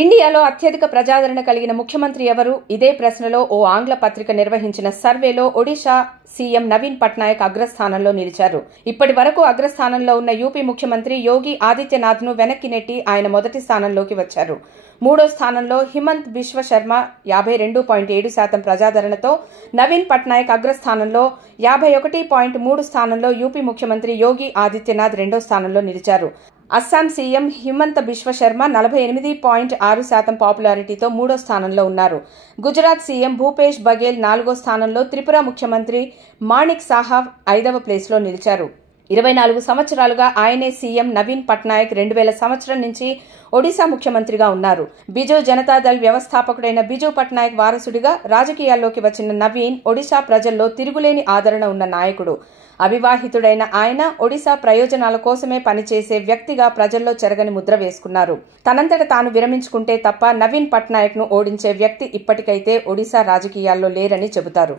ఇండియాలో అత్యధిక ప్రజాదరణ కలిగిన ముఖ్యమంత్రి ఎవరు? ఇదే ప్రశ్నలో ఓ ఆంగ్ల పత్రిక నిర్వహించిన సర్వేలో ఒడిషా సీఎం నవీన్ పట్నాయక్ అగ్రస్థానంలో నిలిచారు. ఇప్పటి వరకు అగ్రస్థానంలో ఉన్న యూపీ ముఖ్యమంత్రి యోగి ఆదిత్యనాథ్ ను వెనక్కి నెట్టి ఆయన మొదటి స్థానంలోకి వచ్చారు. మూడో స్థానంలో హిమంత్ బిశ్వ శర్మ 52.7% ప్రజాదరణతో, నవీన్ పట్నాయక్ అగ్రస్థానంలో 51.3 స్థానంలో యూపీ ముఖ్యమంత్రి యోగి ఆదిత్యనాథ్ రెండో స్థానంలో నిలిచారు. అస్సాం సీఎం హిమంత బిశ్వ శర్మ 48.6% పాపులారిటీతో మూడో స్థానంలో ఉన్నారు. గుజరాత్ సీఎం భూపేష్ బఘేల్ నాలుగో స్థానంలో, త్రిపుర ముఖ్యమంత్రి మాణిక్ సాహా 5వ ప్లేస్లో నిలిచారు. 24 సంవత్సరాలుగా ఆయనే సీఎం నవీన్ పట్నాయక్ 2000 సంవత్సరం నుంచి ఒడిశా ముఖ్యమంత్రిగా ఉన్నారు. బిజు జనతాదళ్ వ్యవస్థాపకుడైన బిజు పట్నాయక్ వారసుడిగా రాజకీయాల్లోకి వచ్చిన నవీన్ ఒడిశా ప్రజల్లో తిరుగులేని ఆదరణ ఉన్న నాయకుడు. అవివాహితుడైన ఆయన ఒడిశా ప్రయోజనాల కోసమే పనిచేసే వ్యక్తిగా ప్రజల్లో చెరగని ముద్ర వేసుకున్నారు. తనంతట తాను విరమించుకుంటే తప్ప నవీన్ పట్నాయక్ ను ఓడించే వ్యక్తి ఇప్పటికైతే ఒడిశా రాజకీయాల్లో లేరని చెబుతారు.